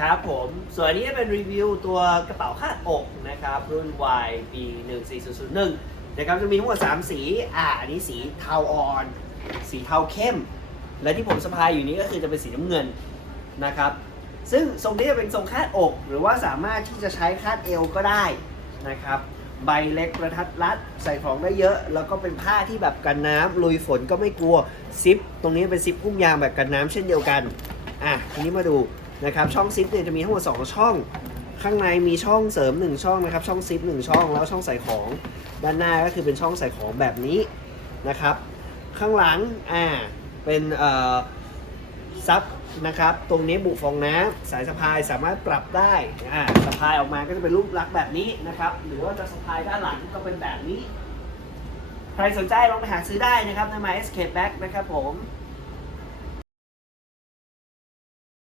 ครับผม ส่วนอันนี้เป็นรีวิวตัวกระเป๋าคาดอกนะครับ รุ่น Y ปี 14001 นะครับ จะมีทั้งหมด 3 สี อ่า อันนี้สีเทาอ่อน สีเทาเข้ม และที่ผมสะพายอยู่นี้ก็คือจะเป็นสีน้ำเงินนะครับ ซึ่งทรงนี้จะเป็นทรงคาดอก หรือว่าสามารถที่จะใช้คาดเอวก็ได้นะครับ ใบเล็กประทัดรัด ใส่ของได้เยอะ แล้วก็เป็นผ้าที่แบบกันน้ำลุยฝนก็ไม่กลัว ซิป ตรงนี้เป็นซิปพุ่มยางแบบกันน้ำเช่นเดียวกัน อะ ทีนี้มาดู นะครับช่องซิปเนี่ยจะมีทั้งหมด2ช่อง ข้างในมีช่องเสริม 1 ช่องนะครับช่องซิป1ช่องแล้วช่องใส่ของด้านหน้าก็คือเป็นช่องใส่ของแบบนี้นะครับ ข้างหลังอ่าเป็นเอ่อซับนะครับตรงนี้บุฟองน้ำสายสะพายสามารถปรับได้อ่าสะพายออกมาก็จะเป็นรูปลักษณ์แบบนี้นะครับหรือว่าจะสะพายด้านหลังก็เป็นแบบนี้ ใครสนใจลองไปหาซื้อได้นะครับใน My Escape Bag นะครับผม